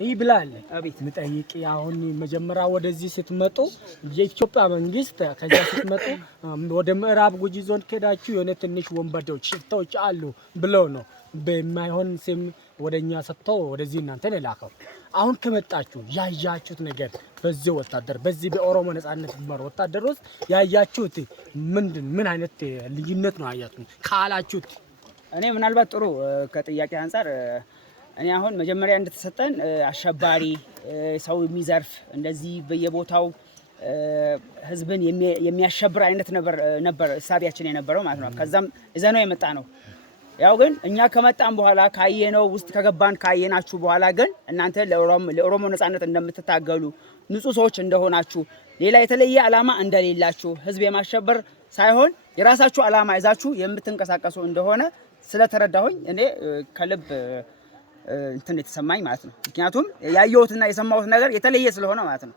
ይብላል አቤት ምጠይቅ አሁን መጀመሪያ ወደዚህ ስትመጡ የኢትዮጵያ መንግስት ከዛ ስትመጡ ወደ ምዕራብ ጉጂ ዞን ከዳችሁ የሆነ ትንሽ ወንበዴዎች ሽፍታዎች አሉ ብለው ነው በማይሆን ስም ወደኛ ሰጥተው ወደዚህ እናንተን የላከው። አሁን ከመጣችሁ ያያችሁት ነገር በዚህ ወታደር በዚህ በኦሮሞ ነጻነት ግንባር ወታደር ውስጥ ያያችሁት ምን አይነት ልዩነት ነው ያያችሁት ካላችሁት? እኔ ምናልባት ጥሩ ከጥያቄ አንፃር እኔ አሁን መጀመሪያ እንደተሰጠን አሸባሪ ሰው የሚዘርፍ እንደዚህ በየቦታው ህዝብን የሚያሸብር አይነት ነበር እሳቢያችን የነበረው ማለት ነው። ከዛም እዘነው የመጣ ነው። ያው ግን እኛ ከመጣን በኋላ ካየነው ውስጥ ከገባን ካየናችሁ በኋላ ግን እናንተ ለኦሮሞ ነጻነት እንደምትታገሉ ንጹህ ሰዎች እንደሆናችሁ ሌላ የተለየ ዓላማ እንደሌላችሁ ህዝብ የማሸበር ሳይሆን የራሳችሁ ዓላማ ይዛችሁ የምትንቀሳቀሱ እንደሆነ ስለተረዳሁኝ እኔ ከልብ እንትን የተሰማኝ ማለት ነው። ምክንያቱም ያየሁትና የሰማሁት ነገር የተለየ ስለሆነ ማለት ነው።